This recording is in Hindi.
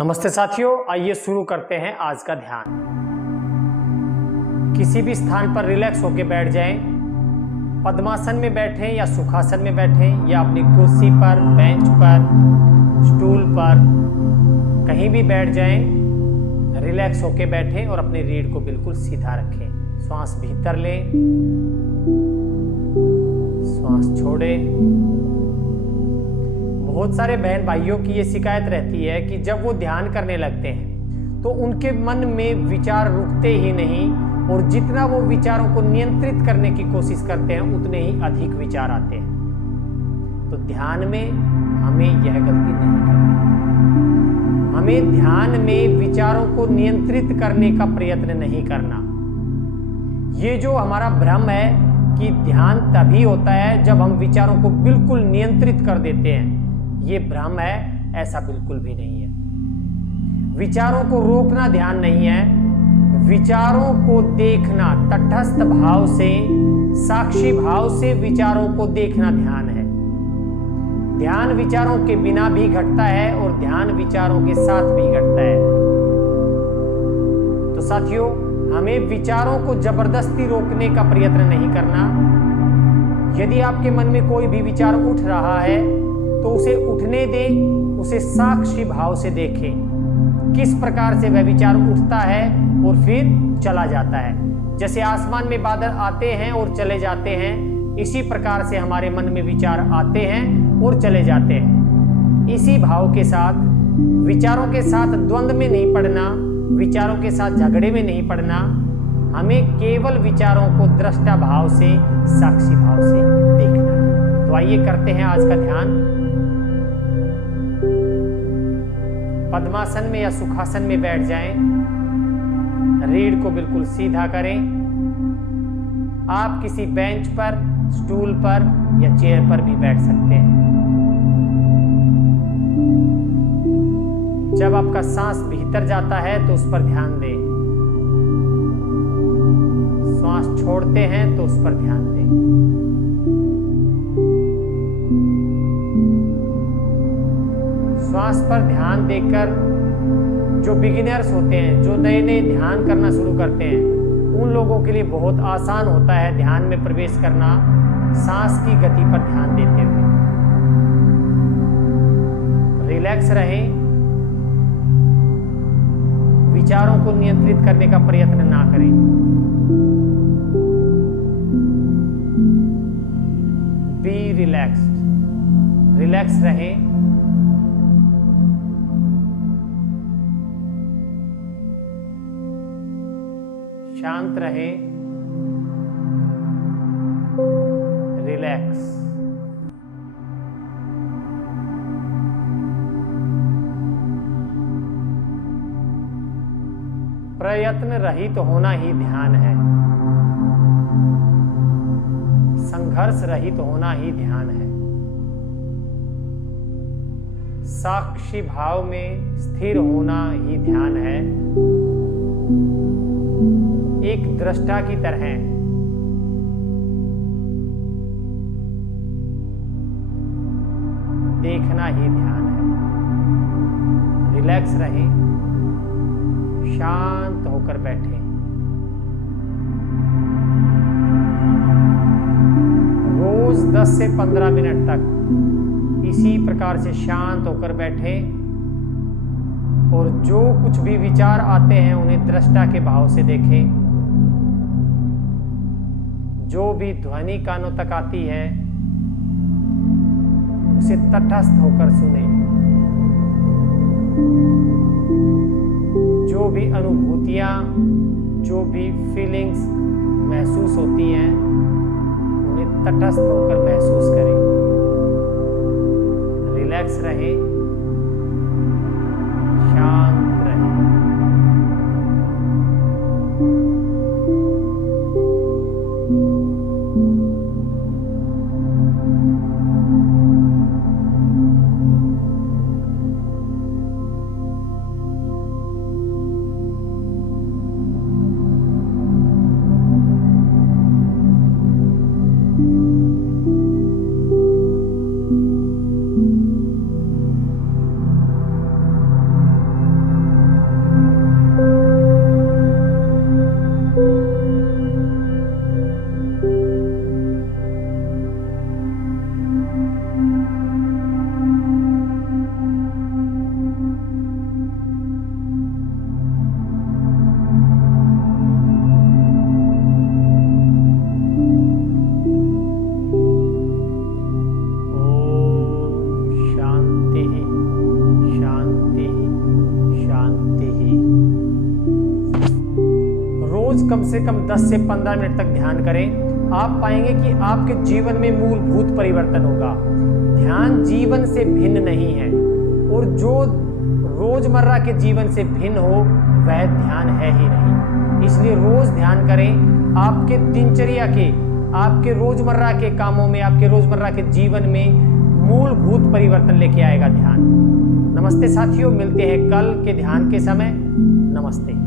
नमस्ते साथियों, आइए शुरू करते हैं आज का ध्यान। किसी भी स्थान पर रिलैक्स होकर बैठ जाएं। पद्मासन में बैठें या सुखासन में बैठें या अपनी कुर्सी पर, बेंच पर, स्टूल पर, कहीं भी बैठ जाएं। रिलैक्स होकर बैठें और अपनी रीढ़ को बिल्कुल सीधा रखें। श्वास भीतर लें, श्वास छोड़ें। बहुत सारे बहन भाइयों की ये शिकायत रहती है कि जब वो ध्यान करने लगते हैं तो उनके मन में विचार रुकते ही नहीं और जितना वो विचारों को नियंत्रित करने की कोशिश करते हैं उतने ही अधिक विचार आते हैं। तो ध्यान में हमें यह गलती नहीं करनी। हमें ध्यान में विचारों को नियंत्रित करने का प्रयत्न नहीं करना। ये जो हमारा भ्रम है कि ध्यान तभी होता है जब हम विचारों को बिल्कुल नियंत्रित कर देते हैं, ये भ्रम है। ऐसा बिल्कुल भी नहीं है। विचारों को रोकना ध्यान नहीं है। विचारों को देखना, तटस्थ भाव से, साक्षी भाव से विचारों को देखना ध्यान है। ध्यान विचारों के बिना भी घटता है और ध्यान विचारों के साथ भी घटता है। तो साथियों, हमें विचारों को जबरदस्ती रोकने का प्रयत्न नहीं करना। यदि आपके मन में कोई भी विचार उठ रहा है तो उसे उठने दें, उसे साक्षी भाव से देखें किस प्रकार से वह विचार उठता है और फिर चला जाता है। जैसे आसमान में बादल आते हैं और चले जाते हैं, इसी प्रकार से हमारे मन में विचार आते हैं और चले जाते हैं। इसी भाव के साथ, विचारों के साथ द्वंद्व में नहीं पड़ना, विचारों के साथ झगड़े में नहीं पड़ना। हमें केवल विचारों को दृष्टा भाव से, साक्षी भाव से देखना है। तो आइए करते हैं आज का ध्यान। पद्मासन में या सुखासन में बैठ जाएं। रीढ़ को बिल्कुल सीधा करें। आप किसी बेंच पर, स्टूल पर या चेयर पर भी बैठ सकते हैं। जब आपका सांस भीतर जाता है तो उस पर ध्यान दें। सांस छोड़ते हैं तो उस पर ध्यान दें। श्वास पर ध्यान देकर जो बिगिनर्स होते हैं, जो नए नए ध्यान करना शुरू करते हैं, उन लोगों के लिए बहुत आसान होता है ध्यान में प्रवेश करना, सांस की गति पर ध्यान देते हुए। रिलैक्स रहें। विचारों को नियंत्रित करने का प्रयत्न ना करें। B relaxed. रिलैक्स रहें। शांत रहे। रिलैक्स। प्रयत्न रहित होना ही ध्यान है। संघर्ष रहित होना ही ध्यान है। साक्षी भाव में स्थिर होना ही ध्यान है। एक दृष्टा की तरह देखना ही ध्यान है। रिलैक्स रहें, शांत होकर बैठें। रोज 10 से 15 मिनट तक इसी प्रकार से शांत होकर बैठें और जो कुछ भी विचार आते हैं उन्हें दृष्टा के भाव से देखें। जो भी ध्वनि कानों तक आती है उसे तटस्थ होकर सुने। जो भी अनुभूतियां, जो भी फीलिंग्स महसूस होती हैं उन्हें तटस्थ होकर महसूस करें। रिलैक्स रहें, शांत रहें। रोज कम से कम 10 से 15 मिनट तक ध्यान करें, आप पाएंगे कि आपके जीवन में मूलभूत परिवर्तन होगा। ध्यान जीवन से भिन्न नहीं है, और जो रोजमर्रा के जीवन से भिन्न हो वह ध्यान है ही नहीं। इसलिए रोज ध्यान करें, आपके दिनचर्या के, आपके रोजमर्रा के कामों में, आपके रोजमर्रा के जीवन में मूलभूत परिवर्तन लेके आएगा ध्यान। नमस्ते साथियों, मिलते हैं कल के ध्यान के समय। नमस्ते।